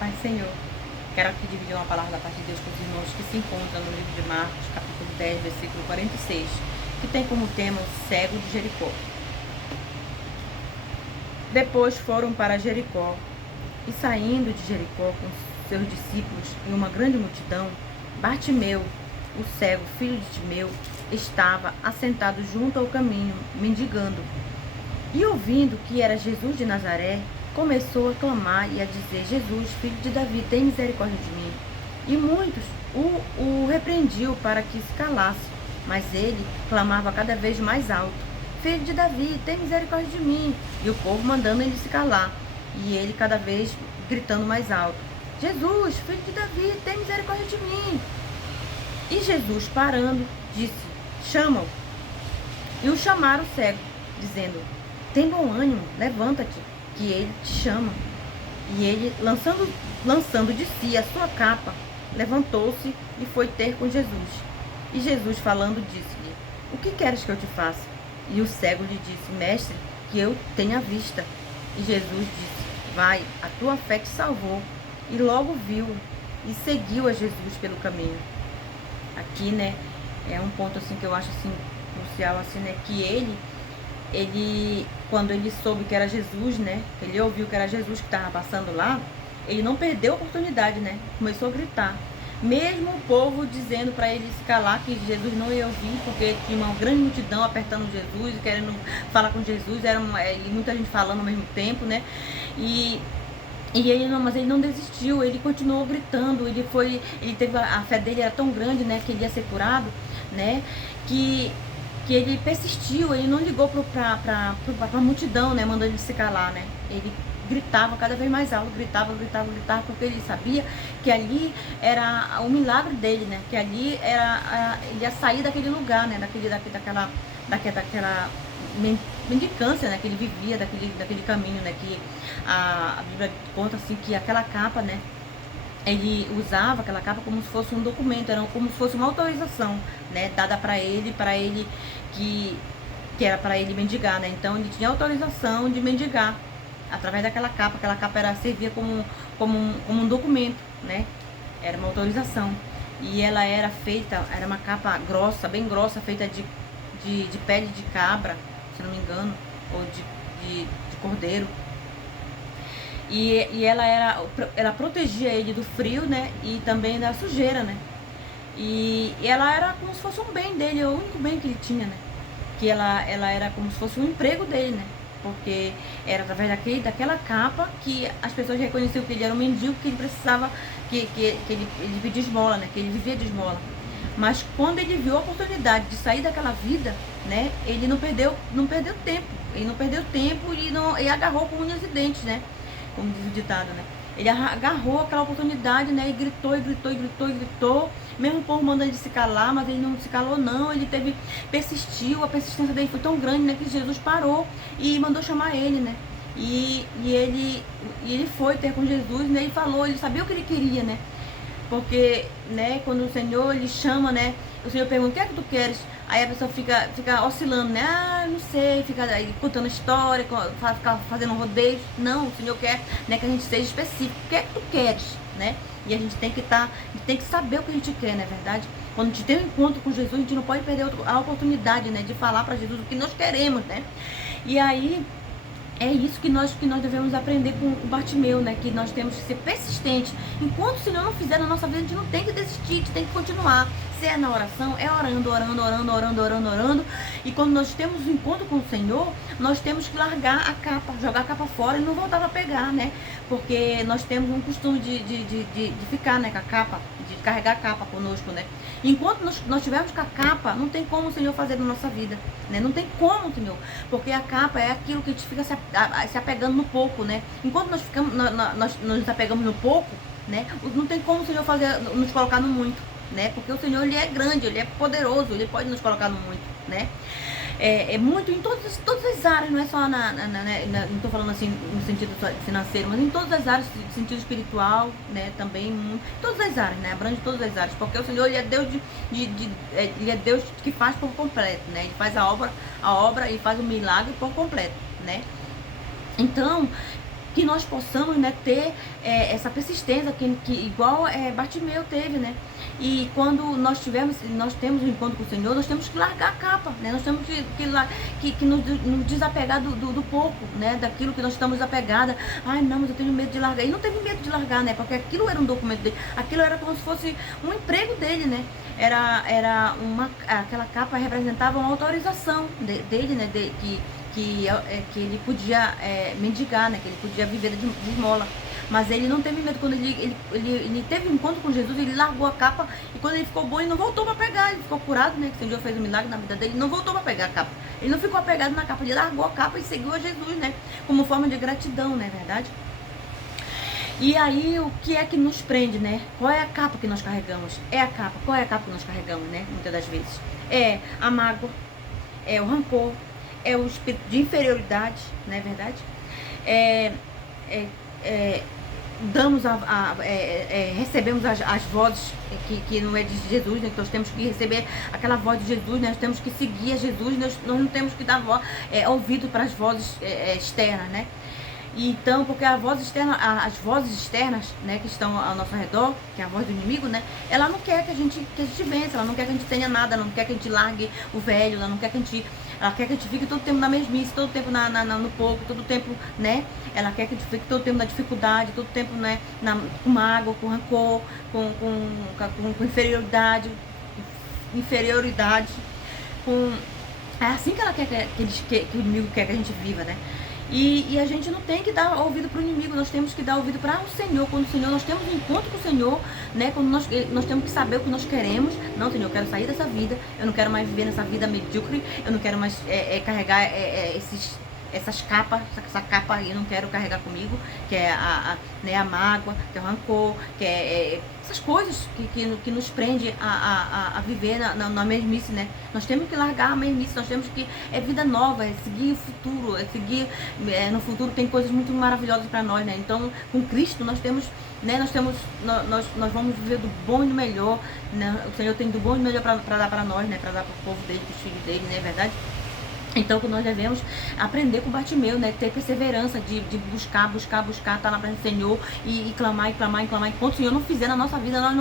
Pai Senhor, quero aqui dividir uma palavra da parte de Deus com os irmãos que se encontram no livro de Marcos, capítulo 10, versículo 46, que tem como tema o cego de Jericó. Depois foram para Jericó, e saindo de Jericó com seus discípulos e uma grande multidão, Bartimeu, o cego, filho de Timeu, estava assentado junto ao caminho, mendigando. E ouvindo que era Jesus de Nazaré, começou a clamar e a dizer: Jesus, filho de Davi, tem misericórdia de mim. E muitos o repreendiam para que se calasse, mas ele clamava cada vez mais alto: Filho de Davi, tem misericórdia de mim. E o povo mandando ele se calar, e ele cada vez gritando mais alto: Jesus, filho de Davi, tem misericórdia de mim. E Jesus, parando, disse: Chama-o. E o chamaram cego, dizendo: Tem bom ânimo, levanta-te, que ele te chama. E ele, lançando de si a sua capa, levantou-se e foi ter com Jesus. E Jesus, falando, disse-lhe: O que queres que eu te faça? E o cego lhe disse: Mestre, que eu tenha vista. E Jesus disse: Vai, a tua fé te salvou. E logo viu e seguiu a Jesus pelo caminho. Aqui, né, é um ponto assim que eu acho assim crucial, assim, né, que ele, quando ele soube que era Jesus, né, ele ouviu que era Jesus que estava passando lá, ele não perdeu a oportunidade, né, começou a gritar. Mesmo o povo dizendo para ele se calar, que Jesus não ia ouvir, porque tinha uma grande multidão apertando Jesus e querendo falar com Jesus, e muita gente falando ao mesmo tempo, né, mas ele não desistiu, ele continuou gritando, ele teve a fé dele era tão grande, né, que ele ia ser curado, né, que ele persistiu, ele não ligou para a multidão, né, mandando ele se calar, né, ele gritava cada vez mais alto, gritava, porque ele sabia que ali era o milagre dele, né, que ali ele ia sair daquele lugar, né, daquela mendicância, né, que ele vivia, daquele caminho, né, que a Bíblia conta assim que aquela capa, né, ele usava aquela capa como se fosse um documento, era como se fosse uma autorização, né, dada para ele que era para ele mendigar, né, então ele tinha autorização de mendigar através daquela capa. Aquela capa servia como um documento, né, era uma autorização, e ela era uma capa grossa, bem grossa, feita de pele de cabra, se não me engano, ou de cordeiro. E ela protegia ele do frio, né, e também da sujeira, né. E ela era como se fosse um bem dele, o único bem que ele tinha, né. Que ela era como se fosse um emprego dele, né. Porque era através daquela capa que as pessoas reconheciam que ele era um mendigo, que ele precisava, que ele pedia esmola, né, que ele vivia de esmola. Mas quando ele viu a oportunidade de sair daquela vida, né, ele não perdeu tempo. Ele não perdeu tempo e agarrou com unhas e dentes, né, como diz o ditado, né. Ele agarrou aquela oportunidade, né, e gritou. Mesmo o povo mandando ele se calar, mas ele não se calou não, persistiu, a persistência dele foi tão grande, né, que Jesus parou e mandou chamar ele, né. E ele foi ter com Jesus, né, e falou, ele sabia o que ele queria, né. Porque, né, quando o Senhor ele chama, né, o Senhor pergunta: o que é que tu queres? Aí a pessoa fica oscilando, né? Ah, não sei, fica aí contando história, fica fazendo um rodeio. Não, o Senhor quer, né, que a gente seja específico. O que é que tu queres, né? E a gente tem que saber o que a gente quer, não é verdade? Quando a gente tem um encontro com Jesus, a gente não pode perder a oportunidade, né, de falar para Jesus o que nós queremos, né? E aí é isso que nós devemos aprender com o Bartimeu, né? Que nós temos que ser persistentes. Enquanto o Senhor não fizer na nossa vida, a gente não tem que desistir, a gente tem que continuar. Se é na oração, é orando. E quando nós temos um encontro com o Senhor, nós temos que largar a capa, jogar a capa fora e não voltar para pegar, né? Porque nós temos um costume de ficar, né, com a capa, de carregar a capa conosco, né? Enquanto nós estivermos com a capa, não tem como o Senhor fazer na nossa vida, né? Não tem como, Senhor, porque a capa é aquilo que a gente fica se apegando no pouco, né? Enquanto nós nos apegamos no pouco, né? Não tem como o Senhor nos colocar no muito, né? Porque o Senhor, ele é grande, ele é poderoso, ele pode nos colocar no muito, né? É muito em todas as áreas, não é só não estou falando assim no sentido financeiro, mas em todas as áreas, no sentido espiritual, né, também, em todas as áreas, né, abrange todas as áreas, porque o Senhor, ele é Deus ele é Deus que faz por completo, né, ele faz a obra e faz o milagre por completo, né. Então, que nós possamos, né, ter essa persistência que igual Bartimeu teve, né? E quando nós temos um encontro com o Senhor, nós temos que largar a capa, né? Nós temos que nos desapegar do pouco, né? Daquilo que nós estamos apegadas. Ai, não, mas eu tenho medo de largar. Ele não teve medo de largar, né? Porque aquilo era um documento dele. Aquilo era como se fosse um emprego dele, né? Aquela capa representava uma autorização dele, né? Que ele podia mendigar, né? Que ele podia viver de esmola. Mas ele não teve medo. Quando ele teve um encontro com Jesus, ele largou a capa, e quando ele ficou bom, ele não voltou para pegar. Ele ficou curado, né? Que o Senhor fez um milagre na vida dele, ele não voltou para pegar a capa. Ele não ficou apegado na capa, ele largou a capa e seguiu a Jesus, né? Como forma de gratidão, não é verdade? E aí, o que é que nos prende, né? Qual é a capa que nós carregamos? É a capa. Qual é a capa que nós carregamos, né? Muitas das vezes. É a mágoa, é o rancor, é o espírito de inferioridade, não é verdade? Recebemos as vozes que não é de Jesus, né? Então nós temos que receber aquela voz de Jesus, né? Nós temos que seguir a Jesus, nós não temos que dar ouvido para as vozes externas, né? Então, porque as vozes externas, né, que estão ao nosso redor, que é a voz do inimigo, né, ela não quer que a gente vença, ela não quer que a gente tenha nada, ela não quer que a gente largue o velho, ela quer que a gente fique todo tempo na mesmice, todo tempo no pouco, todo tempo, né, ela quer que a gente fique todo tempo na dificuldade, todo tempo, né, com mágoa, com rancor, com inferioridade, é assim que ela quer que o inimigo quer que a gente viva, né? E a gente não tem que dar ouvido para o inimigo, nós temos que dar ouvido para o Senhor. Quando o Senhor, nós temos um encontro com o Senhor, né? Quando nós temos que saber o que nós queremos. Não, Senhor, eu quero sair dessa vida, eu não quero mais viver nessa vida medíocre, eu não quero mais carregar essas capas, essa capa aí eu não quero carregar comigo, que é a mágoa, que é o rancor, que essas coisas que nos prende a viver na mesmice, né? Nós temos que largar a mesmice, nós temos que, vida nova, seguir o futuro, no futuro tem coisas muito maravilhosas para nós, né? Então, com Cristo nós temos, né? Nós vamos viver do bom e do melhor, né? O Senhor tem do bom e do melhor para dar para nós, né? Para dar para o povo dele, para os filhos dele, não é verdade? Então, que nós devemos aprender com Bartimeu, né? Ter perseverança de buscar, estar na presença do Senhor e clamar. Enquanto o Senhor não fizer na nossa vida, nós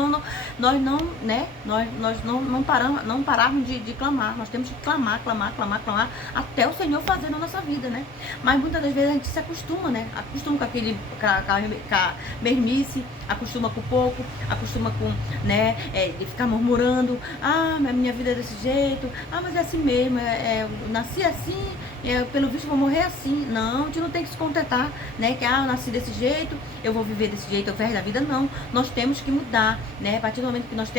não pararmos de clamar. Nós temos que clamar até o Senhor fazer na nossa vida, né? Mas muitas das vezes a gente se acostuma, né? Acostuma com com a mesmice, acostuma com pouco, acostuma com, né? De ficar murmurando. Ah, minha vida é desse jeito. Ah, mas é assim mesmo. Eu nasci assim, pelo visto vou morrer assim. Não, a gente não tem que se contentar, né? Que eu nasci desse jeito, eu vou viver desse jeito, eu resto da vida. Não, nós temos que mudar, né? A partir do momento que nós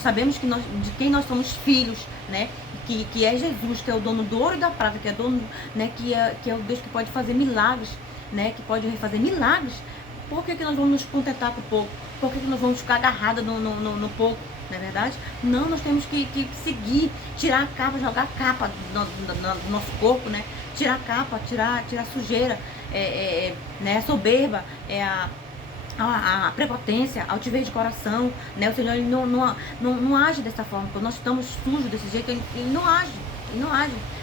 sabemos de quem nós somos filhos, né? Que é Jesus, que é o dono do ouro e da prata, que é dono, né? Que é o Deus que pode fazer milagres, né? Que pode fazer milagres. Por que nós vamos nos contentar com pouco? Por que nós vamos ficar agarrados no pouco? Não é verdade? Não, nós temos que seguir, tirar a capa, jogar a capa do nosso corpo, né? Tirar a capa, tirar a sujeira, né? A soberba, a prepotência, a altivez de coração, né? O Senhor ele não age dessa forma. Quando nós estamos sujos desse jeito, ele não age.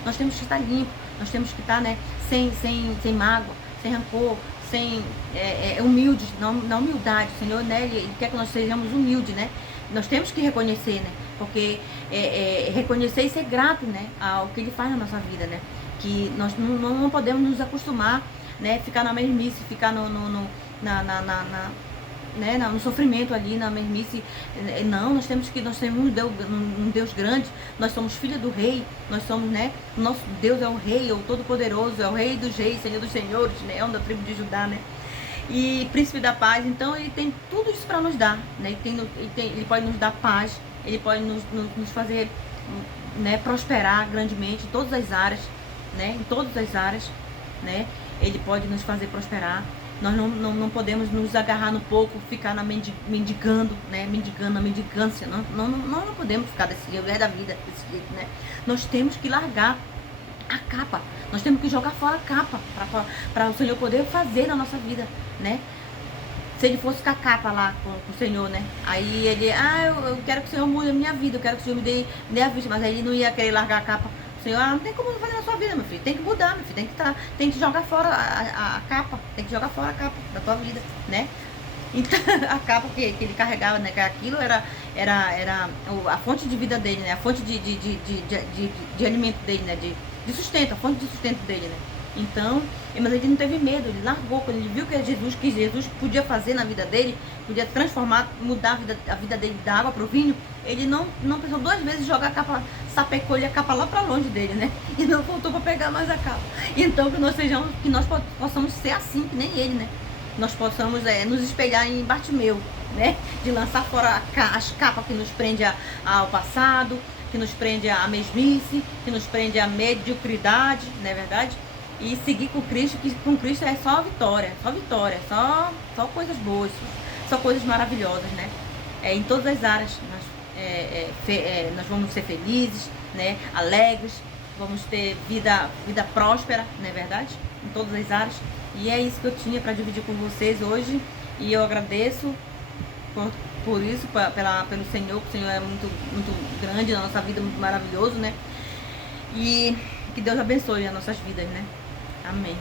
Nós temos que estar limpos, nós temos que estar, né? Sem mágoa, sem rancor, humildes, na humildade. O Senhor, né? Ele quer que nós sejamos humildes, né? Nós temos que reconhecer, né? Porque reconhecer e ser grato, né? Ao que Ele faz na nossa vida, né? Que nós não podemos nos acostumar, né? Ficar na mesmice, ficar no sofrimento ali, na mesmice. Não, nós temos um Deus grande, nós somos filhos do Rei, nós somos, né? Nosso Deus é o Rei, é o Todo-Poderoso, é o Rei dos Reis, Senhor dos Senhores, Leão da tribo de Judá, né? E Príncipe da Paz. Então ele tem tudo isso para nos dar, né? Ele pode nos dar paz, ele pode nos fazer, né, prosperar grandemente em todas as áreas, né? Em todas as áreas, né? Ele pode nos fazer prosperar. Nós não podemos nos agarrar no pouco, ficar mendigando, né? Mendigando, na mendigância. Não podemos ficar desse jeito, da vida desse jeito, né? Nós temos que largar a capa, nós temos que jogar fora a capa para o Senhor poder fazer na nossa vida, né? Se ele fosse com a capa lá com o Senhor, né? Aí ele, eu quero que o Senhor mude a minha vida, eu quero que o Senhor me dê a vista, mas aí ele não ia querer largar a capa O Senhor, não tem como fazer na sua vida, meu filho. Tem que mudar, meu filho. Tem que jogar fora a capa. Tem que jogar fora a capa da tua vida, né? Então, a capa que ele carregava, né? Que aquilo era a fonte de vida dele, né? A fonte de alimento dele, né? De sustento, a fonte de sustento dele, né? Então, mas ele não teve medo, ele largou. Quando ele viu que Jesus podia fazer na vida dele, podia transformar, mudar a vida dele da água para o vinho, ele não pensou duas vezes em jogar a capa, sapecou-lhe a capa lá para longe dele, né? E não voltou para pegar mais a capa. Então, que nós possamos ser assim, que nem ele, né? Nós possamos nos espelhar em Bartimeu, né? De lançar fora as capas que nos prende ao passado, que nos prende à mesmice, que nos prende à mediocridade, não é verdade? E seguir com Cristo, que com Cristo é só vitória, só coisas boas, só coisas maravilhosas, né? Em todas as áreas nós vamos ser felizes, né? Alegres, vamos ter vida próspera, não é verdade? Em todas as áreas. E é isso que eu tinha para dividir com vocês hoje. E eu agradeço por isso, pelo Senhor, que o Senhor é muito, muito grande na nossa vida, muito maravilhoso, né? E que Deus abençoe as nossas vidas, né? Amém.